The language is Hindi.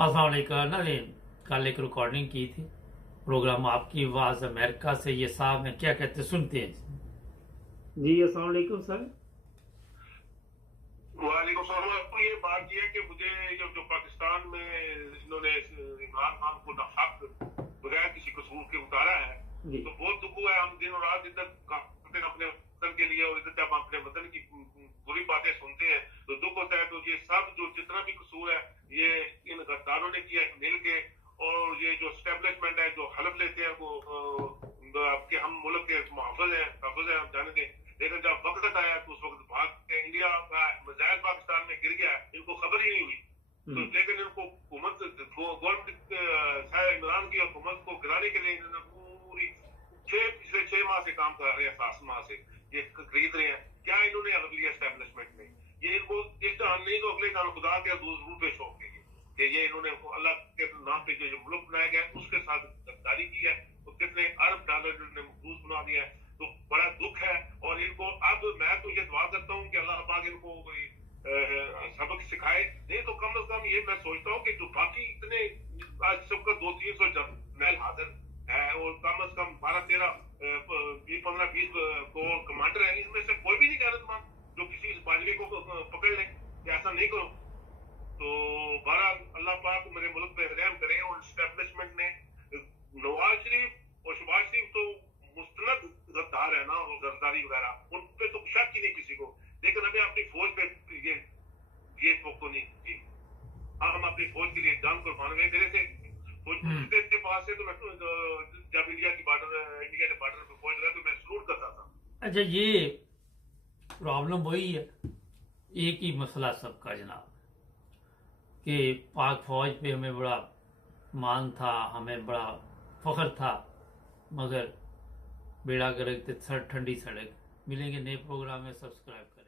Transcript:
अस्सलाम नवीन, कल एक रिकॉर्डिंग की थी प्रोग्राम आपकी आवाज अमेरिका से। ये साहब हैं, क्या कहते सुनते हैं जी। अस्सलाम वालेकुम सर। वालेकुम सलाम। तो ये बात ये है कि मुझे जो पाकिस्तान में इन्होंने इमरान खान को नाहक बगैर किसी कसूर के उतारा है, तो बहुत दुख हुआ है। हम दिन और रात इधर करते हैं अपने वतन के लिए, और इधर जब अपने वतन की बुरी बातें सुनते हैं तो दुख होता है। तो ये सब जो जितना भी कसूर है ये इन गद्दारों ने किया मिल के, और ये जो स्टैब्लिशमेंट है जो हलफ लेते हैं वो आपके हम मुल्क के मुहाफिज हैं हम जाने दें, लेकिन जब वक्त आया तो उस वक्त भाग के इंडिया का मिसाइल पाकिस्तान में गिर गया, इनको खबर ही नहीं हुई। तो लेकिन इनको हुकूमत गवर्नमेंट इमरान की हुकूमत को गिराने के लिए इन्होंने पूरी पिछले 6 माह से काम कर रहे हैं, 7 माह से ये खरीद रहे हैं। क्या इन्होंने हलफ लिया स्टैब्लिशमेंट में? ये इनको इस तरह नहीं तो अगले साल खुदा के जरूर पेश होंगे कि ये इन्होंने अल्लाह के नाम पे जो मुल्क बनाया गया उसके साथ गद्दारी की है, तो कितने अरब डॉलर इन्होंने मखसूस बना दिया है। तो बड़ा दुख है। और इनको अब मैं तो ये दुआ करता हूँ कि अल्लाह पाक इनको सबक सिखाए। नहीं तो कम से कम ये मैं सोचता हूँ कि जो बाकी इतने आज सबका 200-300 जर्नल हाजिर है और कम से कम 12-13 15-20 को कमांडर है, इनमें से कोई भी नहीं गैरतमंद जो किसी बाजरे को पकड़ ले कि ऐसा नहीं करो। तो बहरहाल अल्लाह पाक मेरे मुल्क पे रहम करे। और स्टैब्लिशमेंट ने नवाज शरीफ और शहबाज शरीफ तो मुस्तनद गद्दार है ना, और गद्दारी वगैरह उन पे तो शक ही नहीं किसी को, लेकिन अभी अपनी फौज पे ये तो नहीं की। हम अपनी फौज के लिए जान कुर्बान हुए। मेरे से फौज के पास से तो मैं जब इंडिया के बॉर्डर पे फौज लगा तो मैं सलूट करता था। अच्छा, ये प्रॉब्लम वही है, एक ही मसला सबका जनाब, कि पाक फौज पे हमें बड़ा मान था, हमें बड़ा फख्र था, मगर बेड़ा गर्क ठंडी सड़क। मिलेंगे नए प्रोग्राम में, सब्सक्राइब करें।